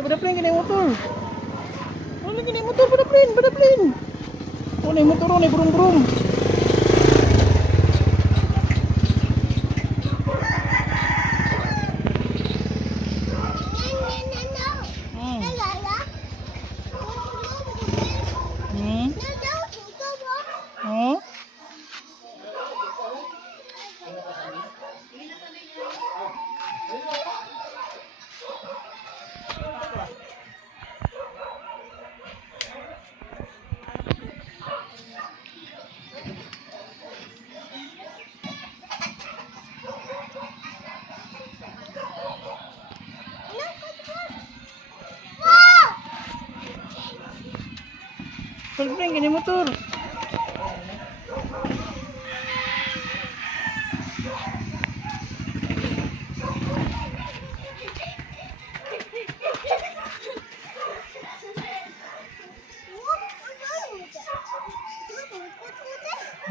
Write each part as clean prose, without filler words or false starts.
Pada plane kena motor. Ano kena motor pada plane, pada plane. Oh, ni motor ni brum-brum. Oh. Plane kena motor.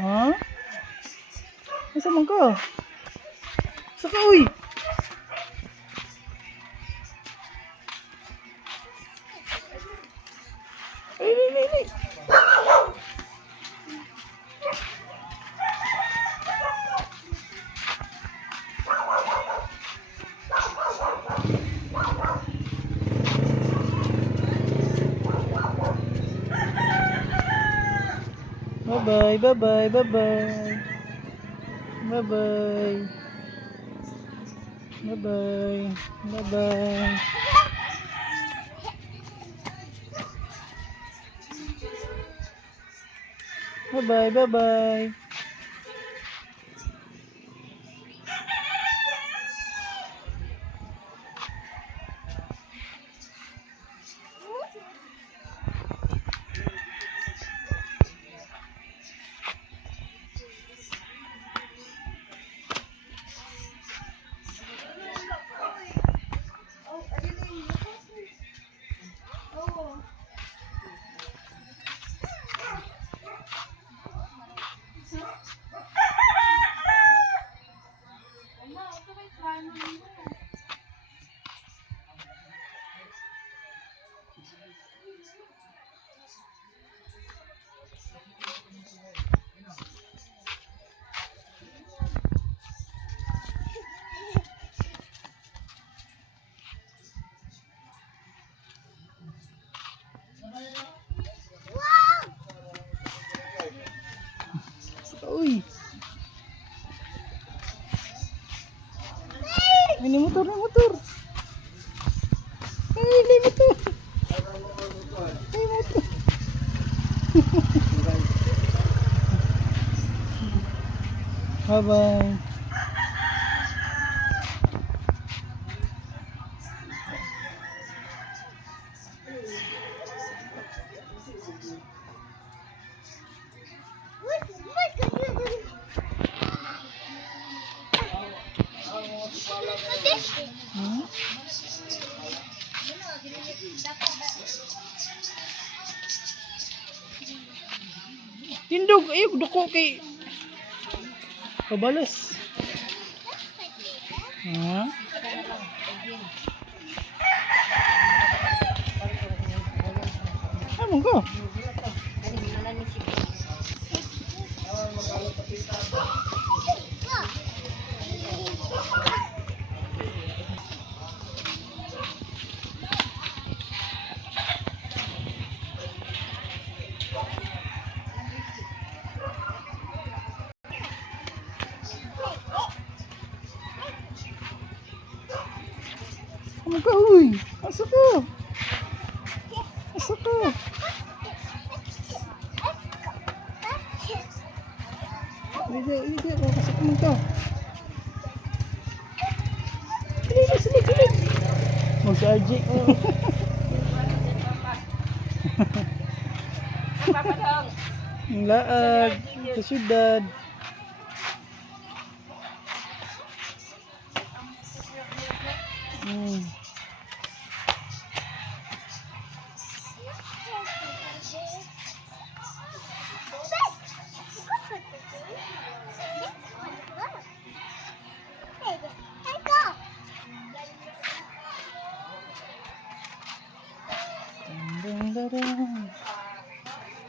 Ha? Masa mangka? Saka uy. Ini. Bye bye. Bye. Uy. Ini motor. Ini motor. Bye bye. Tindog, ayo duko kay kabalas. Ha? Ano ko? Ano ka, uy? Asa ka? Hindi, kasap mo ka. Silid. Oh, si RJ. Ang laag sa syudad. Dun, dun, dun.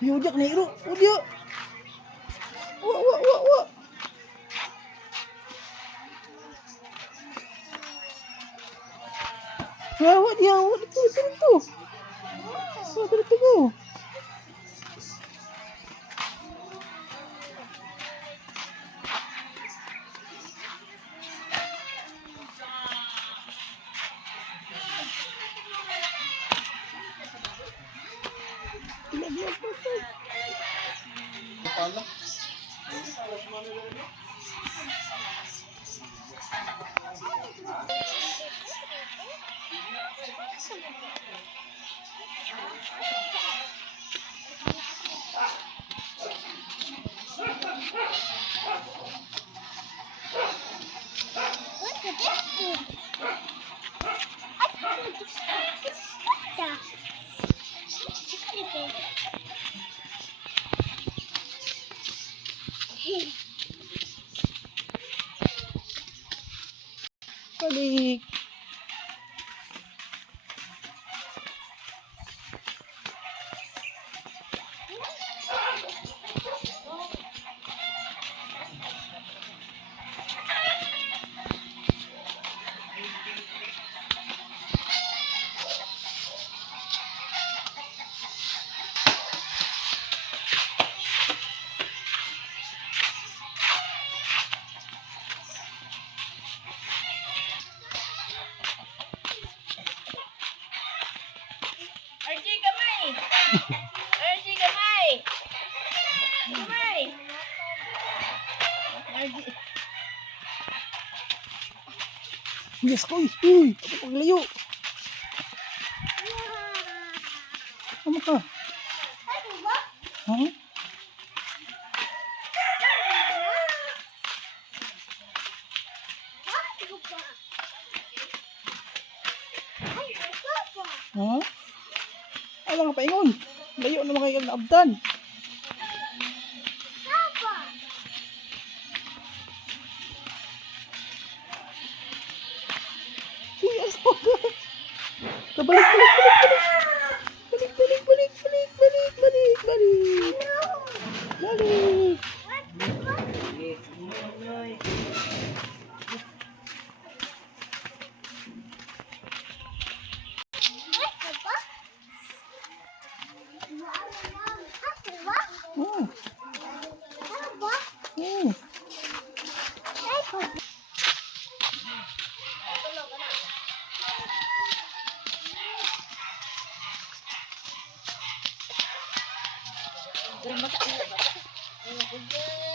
Yujak nih, Ru. Udah. Wah. Wah, dia. Itu. Itu go. Balik. Archie, kamay! Archie, kamay! Kamay! Archie. Yes, koy. Uy, ako paglayo. Ano ka? Ha? Ha? Alam ka paingon. Layo naman kayo naabdan. Yes, pagka. Kabalik. Balik. Oh. Oh. Mata.